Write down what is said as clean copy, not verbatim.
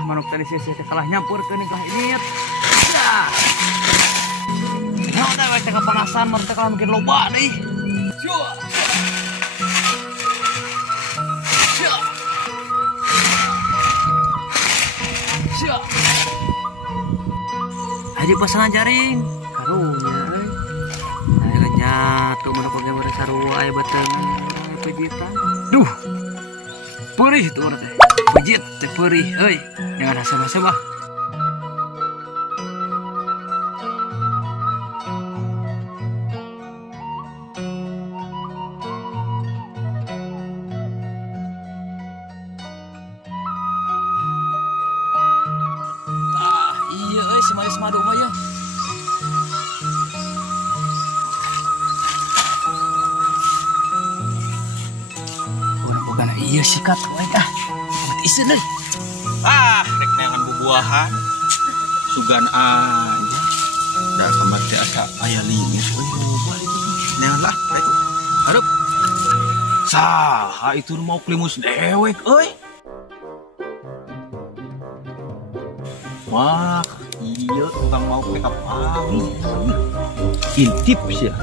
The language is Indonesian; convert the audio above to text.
manuk tadi sih kalah nyampur ke nikah ini. Dah. Nah, udah kita kepanasan, mereka kalau mungkin loba nih. Ayo pasangan jaring, karunya. Ayo nyatu manuk pake sarua, ayo batang, pejitan. Duh, perih tuh orang teh, pejit teh perih, jangan asal-asal bah. Si manis madu mah ya. Bukan iya sikat we ah. Mati iseun deui. Rek neangan bubuahan. Sugan aja. Da kamar teh asa aya limis euy. Neangan lah, rek. Hareup. Saha itu mau klimus dewek euy. Wah, iya tukang mau make up angin. Intip sih ya.